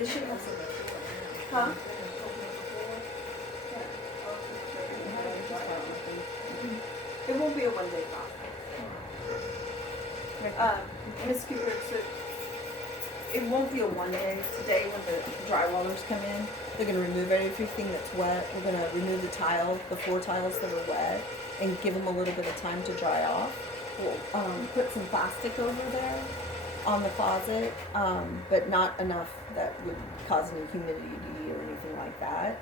It should have some. Huh? It won't be a one-day process. Miss Cooper, so it won't be a one-day. Today, when the drywallers come in, they're going to remove everything that's wet. We're going to remove the tile, the floor tiles that are wet, and give them a little bit of time to dry off. We'll put some plastic over there on the closet, but not enough that would cause any humidity or anything like that.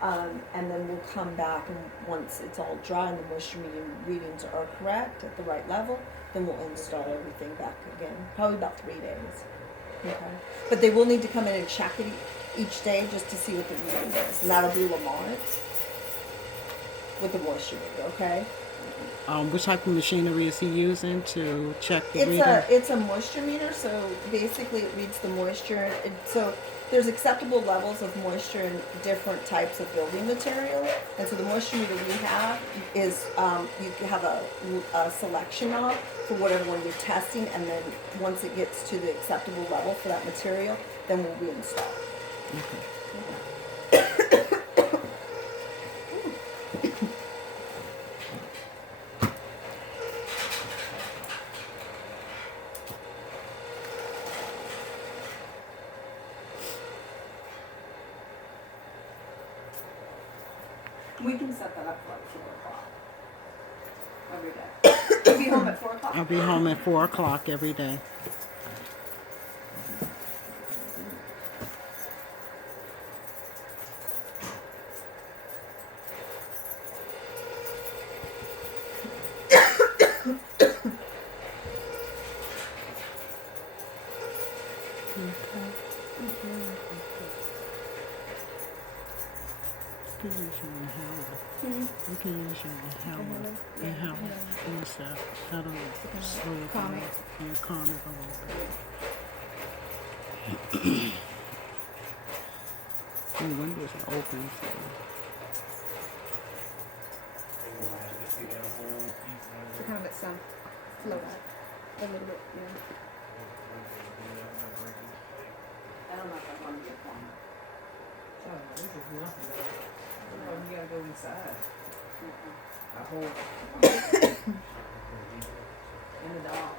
And then we'll come back, and once it's all dry and the moisture readings are correct at the right level, then we'll install everything back again. Probably about 3 days. Okay. But they will need to come in and check it each day just to see what the reading is, and that'll be Lamont with the moisture meter. Okay. Which type of machinery is he using to check the reading? It's a moisture meter, so basically it reads the moisture. So there's acceptable levels of moisture in different types of building material, and so the moisture meter we have is you have a selection of for whatever one you're testing, and then once it gets to the acceptable level for that material, then we'll reinstall. Okay. We can set that up for like 4 o'clock every day. You'll be home at 4 o'clock? I'll be home at 4 o'clock every day. You can use your inhaler. You can use your inhaler. Inhaler. Use that. That'll slow it down. Yeah, calm it a little bit. The windows are open, so. To kind of let some flow out a little bit, yeah. I don't know if I want to get one. Oh, this is nothing. You gotta go inside. I hold in the dog.